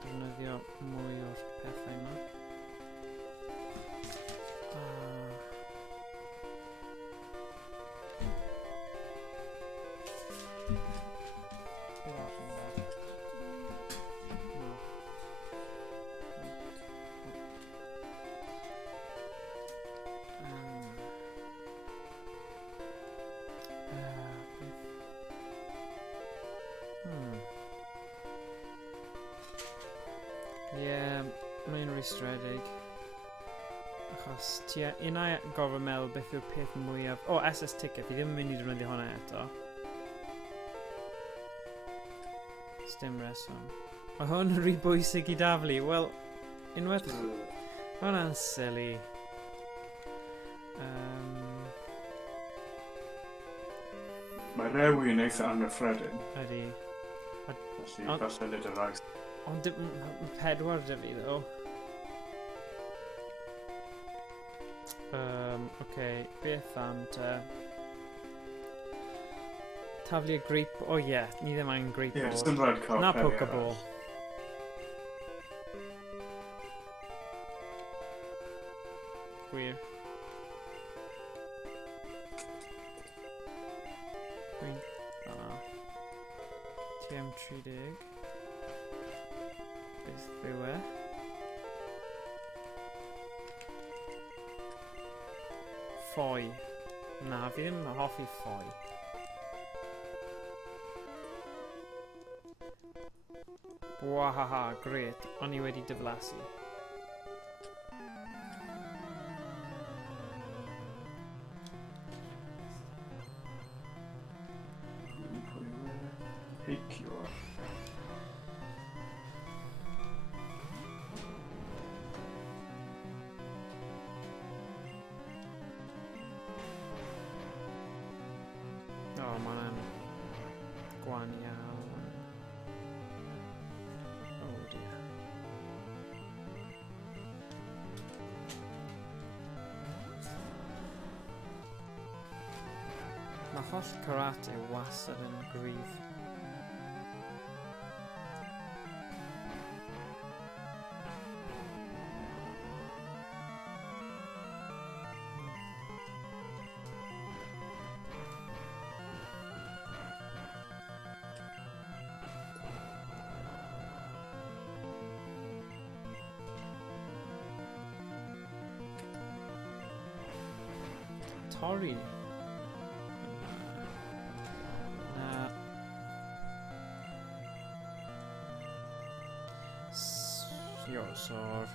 Defnyddio mwy o'r pethau yma. Mae'n rwystredig. Achos tua unai gorfod meddwl beth yw'r peth mwyaf... O, SS ticket. Fi ddim yn mynd i defnyddio hwnna eto. Sdim reswm. Mae hwn yn rhy bwysig i daflu. Wel, unwaith... Hwnna'n silly. Mae rewi'n eitha anghyffredin. Ydi. Felly, falle nid y rai. Ond mae 4 dy fi, ddo. Oce, beth am te? Taflu y greip... O ie, ni ddim angen greip ball. Ie, jyst yn rhaid cael... Na Pokeball. Gwir. TM30. Beth yw e? Ffoi. Na, fi ddim yn hoffi ffoi. Wahaha, gret. O'n i wedi diflasu. O, mae'n gwan iawn. Oh dear. Mae holl karate wastad yn gryf. Torri. Siosor.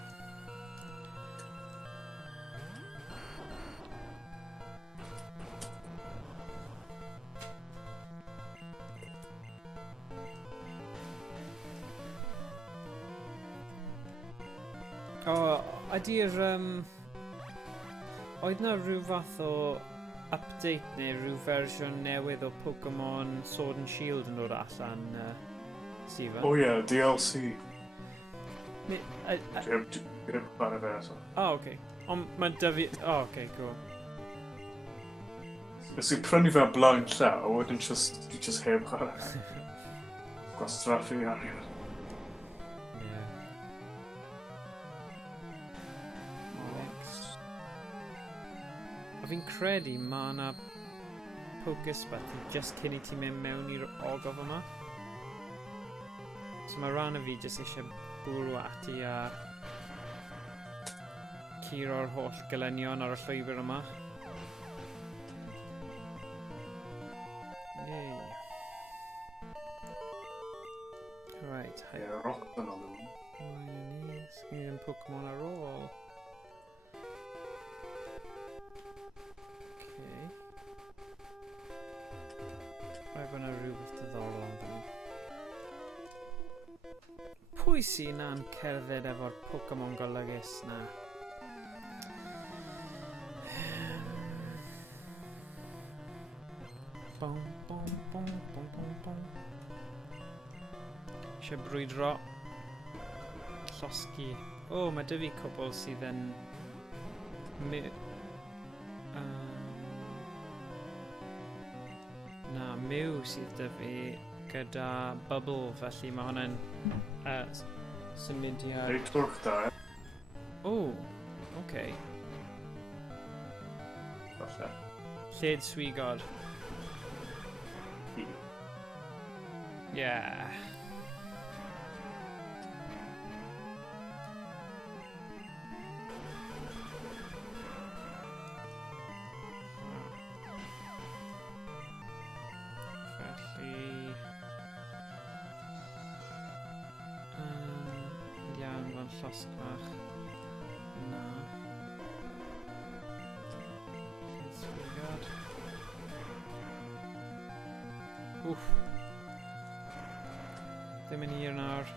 O, ydy'r oedd na rhyw fath o update neu rhyw fersiwn newydd o Pokémon Sword and Shield yn dod allan, Stephen? O ie, DLC. Dwi'n Dwi'n barau fe eto. O, oce. Ond mae dyfu... O, oce, cool. Ys i'n prynu fe blaen llaw, wedyn just heb chwarae. Gwastraffu arian. A fi'n credu mae yna Pokespot just cyn I ti mynd mewn i'r ogof yma. So mae rhan o fi jyst eisiau bwrw ati a curo'r holl gelynion ar y llwybr yma. Yay. Right, Ie, rock yn ôl nhw. Sgyn i'n Pokemon ar ôl. Rhaid bod yna rhywbeth diddorol am fyny. Pwy sy'n na'n cerdded efo'r Pokémon golygus na? Bom, bom, bom, bom, bom, bom. Eisiau brwydro. Llosgi. O, mae dy fi cwbl sydd yn... na, miw sydd dy fi gyda bubble, felly mae hwnna'n symudiad... Neu twrchlet. O, oce. Falle. Lled swigod. Yeah. Felly... iawn, fan llosg bach. Na. Lled swigod. Wff. Ddim yn hir nawr.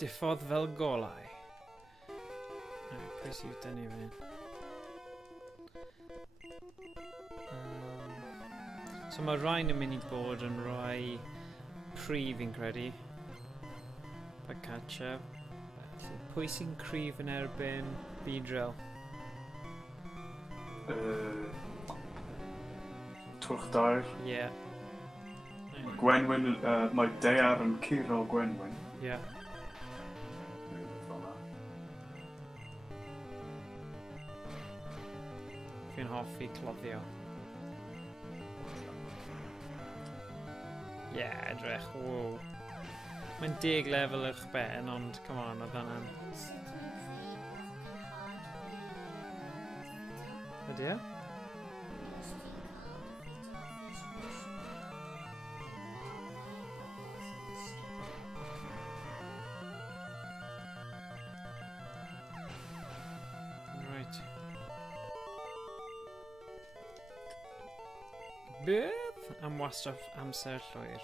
Diffodd fel golau. Pwy sydd dynnu fe? So mae rhain yn mynd i bod yn rhai prif fi'n credu. Pagcatcha. Pwy sy'n cryf yn erbyn Beedrill? Twrchdair. Ie. Gwenwyn, mae Dear yn curo Gwenwyn. Ie. Fi'n hoffi cloddio. Ie, edrych, wow. Mae'n 10 lefel uwch ben, ond, come on, oedd hwnna'n... Ydy e? Right. Beth? Am wastad amser llwyr.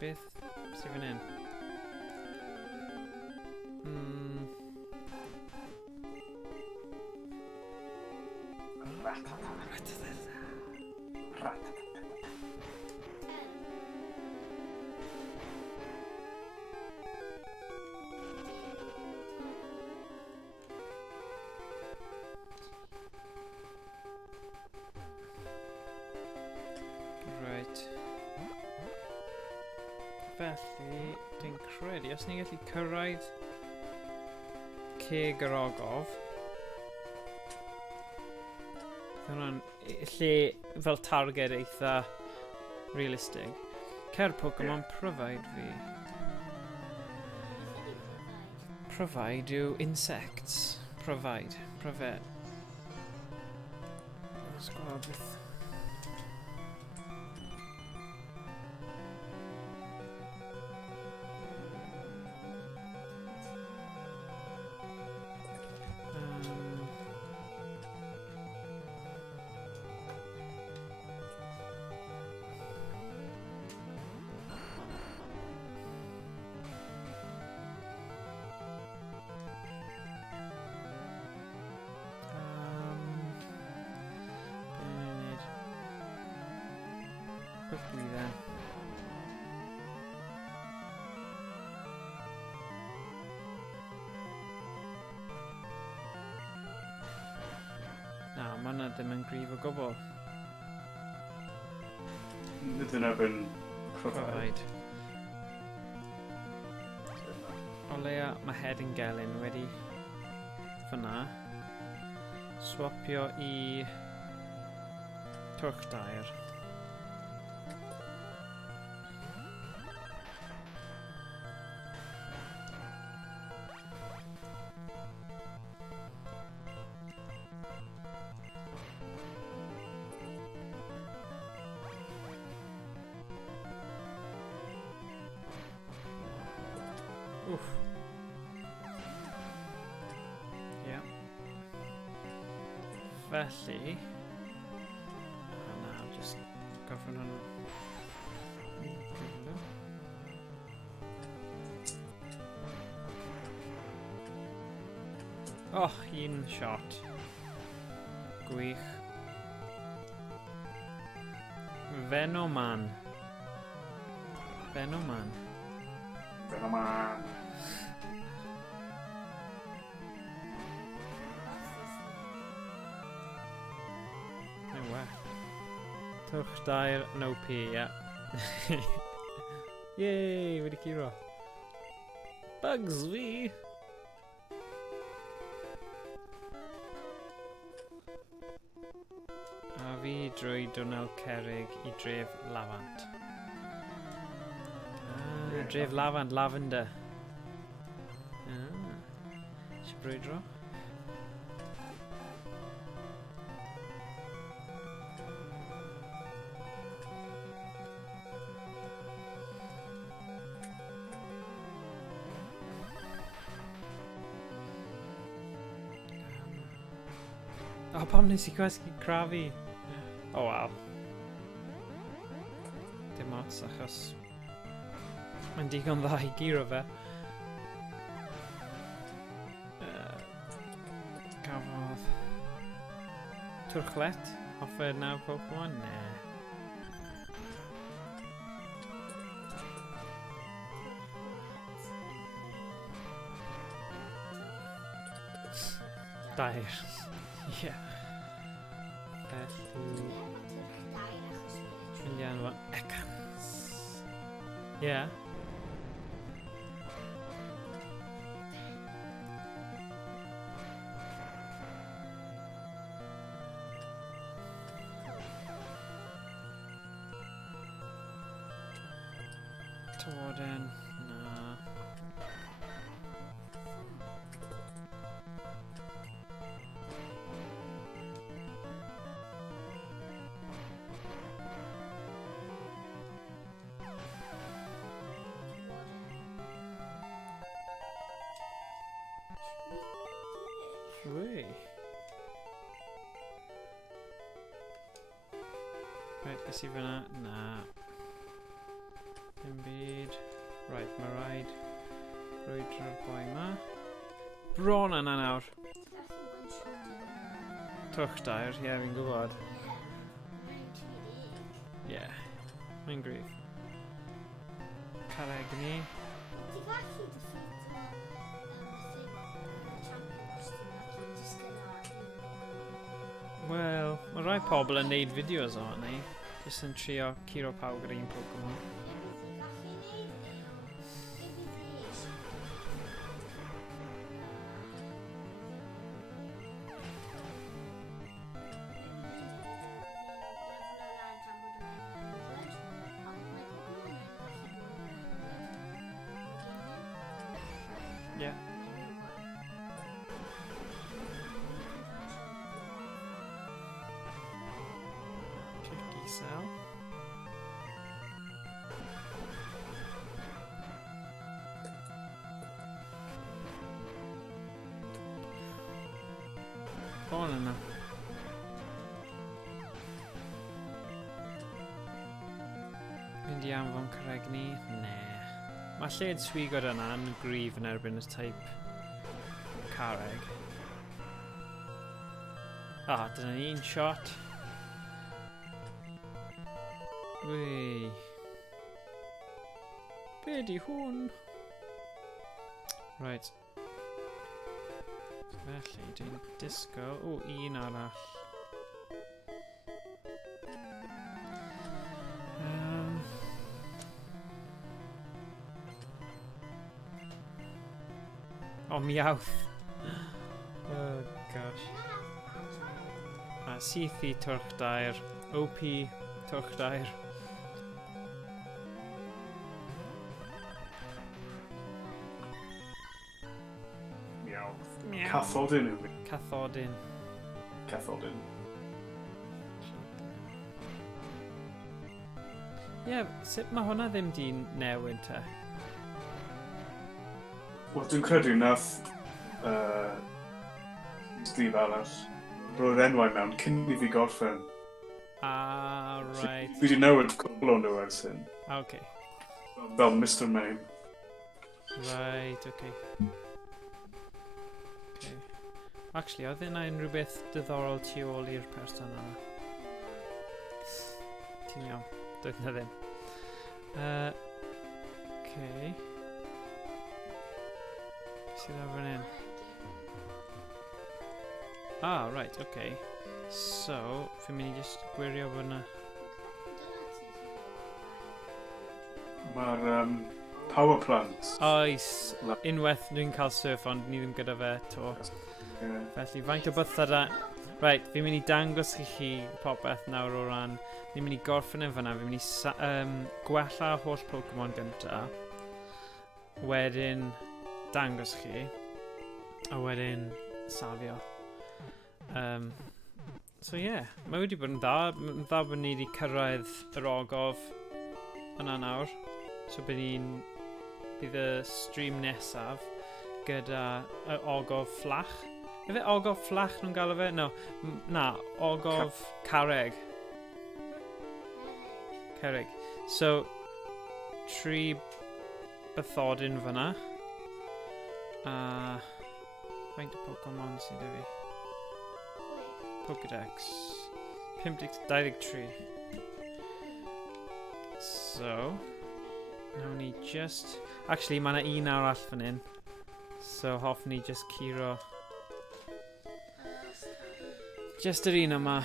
Beth sydd fan hyn? Right. Felly, dwi'n credu, os ni'n gallu cyrraedd ceg yr ogof, hwnna'n lle fel targed eitha realistig. Cer Pokémon provide fi. Provide yw insects. Provide. Pryfed. Let's go beth. Quickly then. Na, mae hwnna ddim yn gryf o gwbl. Nid yn erbyn Provide. O leia mae head yn gelyn wedi fyna. Swapio i Twrchdair. Wff. Ie. Felly... A na, just gorffen hwn. Oh, un shot. Gwych. Venoman. Venoman. Venoman. No way. Twrchdair yn OP, ie. Yay, wedi curo. Bugs fi! A fi drwy dwnnel cerrig I dref lafant. Ah, dref lafant, lavender. Ah, eisiau brwydro? O, pam nes I gwesgu crafi? O, waw. Dim ots, achos... Mae'n digon dda I giro fe. Gafodd... Twrchlet? Offered now Pokémon? Ne. Dair. Ie. Felly... Mynd iawn fo... Ecans. Ie. Torden, na. Whey. Right, beth sydd fyna? Na. Dim byd. Right, mae rhaid brwydro'r boi ma. Bron yna nawr. Twrchdair, ie, fi'n gwybod. Ie, mae'n gryf. Caregni. Ti'n gallu defeatio Wel, mae rhai pobl yn neud fideos o hynny. Jyst yn trio curo pawb gyda un Pokémon. Yeah. Tricky cell. Go on now. Mynd I anfon Caregni? Ne. Mae lled swigod yna yn gryf yn erbyn y type carreg. Ah, dyna ni un shot. Wei. Be di hwn? Right. Felly, dwi'n disgo... O, un arall. O, Meowth. Oh, gosh. Sythi Twrchdair. OP Twrchdair. Meow. Cathodyn yw fi. Cathodyn. Cathodyn. Ie, sut mae hwnna ddim di newid te? Wel, dwi'n credu nath Steve arall roedd enwau mewn cyn i fi gorffen. Right. Fi wedi newid cwbl o nhw ers hyn. Okay. Fel Mr Main. Right, okay. Okay. Actually, oedd yna unrhyw beth diddorol tu ôl i'r person yna? Ti'n iawn, doedd na ddim. Okay. Sydd ar fan hyn? Right, okay. So, fi'n mynd i just gwirio bod yna. Mae'r power plant. Oes, unwaith dwi'n cael surf ond ni ddim gyda fe to. Felly, faint o byth yna. Right, fi'n mynd i dangos i chi popeth nawr o ran. Ni'n mynd i gorffen yn fanna, fi'n mynd i gwella holl Pokémon gynta. Wedyn dangos chi. A wedyn safio. So yeah, mae wedi bod yn dda. Mae'n dda bod ni wedi cyrraedd yr ogof yna nawr. So bydd y stream nesaf gyda y ogof fflach. Efe ogof fflach nhw'n galw fe? No, na, ogof carreg. Cleric. So, 3 bathodyn fyna. A faint o Pokémon sydd â fi? Pokédex. 23. So, nawn ni just... Actually, mae yna un arall fan hyn. So, hoffwn ni just curo... Just yr un yma.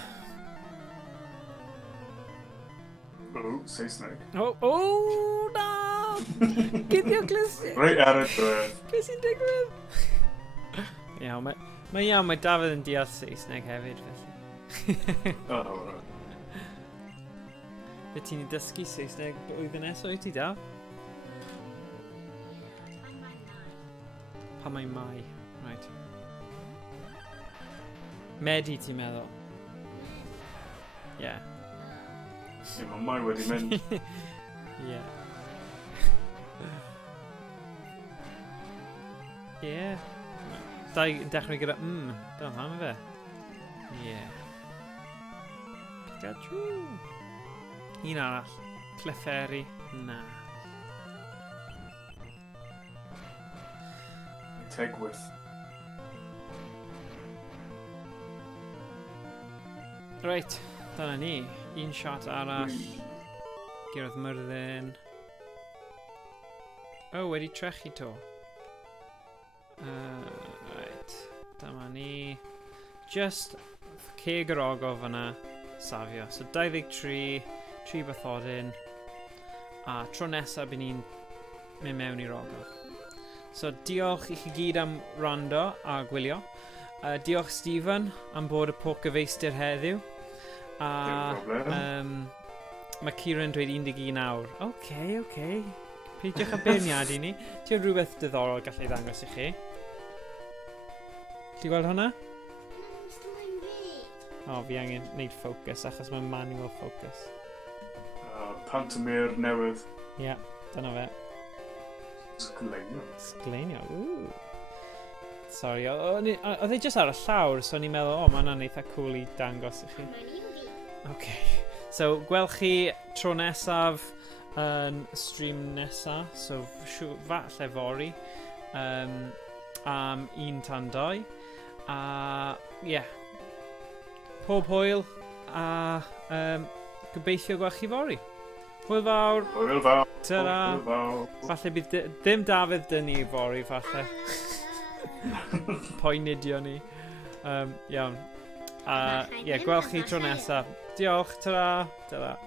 Saesneg. Oh, na! Gyddio glysu! Reit ar y dref. Be sy'n digwydd? Iawn, mae Dafydd yn deall Saesneg hefyd, felly. Right. Be ti'n ei dysgu Saesneg blwyddyn nesaf wyt ti, Daf? Pa mae mai. Right. Medi, ti'n meddwl? Yeah. Mae mai wedi mynd. Yeah. Yeah. Dau yn dechrau gyda dyna fan fe. Yeah. Pikachu. Un arall. Clefairy. Na. Tegwydd. Reit, dyna ni. Un shot arall. Gyroedd myrddin. Wedi trechu to. Right, dyma ni. Just ceg yr ogof yna. Safio. So 23, 3 bathodyn. A tro nesaf bydd ni'n mynd mewn i'r ogof. So diolch i chi gyd am rando a gwylio. Diolch Stephen am bod y pocyfeistir heddiw. A mae Kieran dweud 11 awr. Okay. Peidiwch â beirniadu ni. Ti'n rhywbeth diddorol gallai ddangos i chi? Ti'n gweld hwnna? Fi angen gwneud focus achos mae'n manual focus. Pantomir newydd. Ie, dyna fe. Sgleinio. Sorry, oedd e jyst ar y llawr, so ni'n meddwl, mae hwnna'n eitha cool i dangos i chi. Okay. So, gwelch chi tro nesaf yn stream nesa, so falle fori, am 1 tan 2. A, yeah. Pob hwyl, a gobeithio gwelch chi fori. Hwyl fawr. Hwyl fawr. Ta-ra. Falle bydd ddim Dafydd dyn ni fori, falle. Poenidio ni. Iawn. Gwelch chi tro nesaf. Diolch, ta-ra.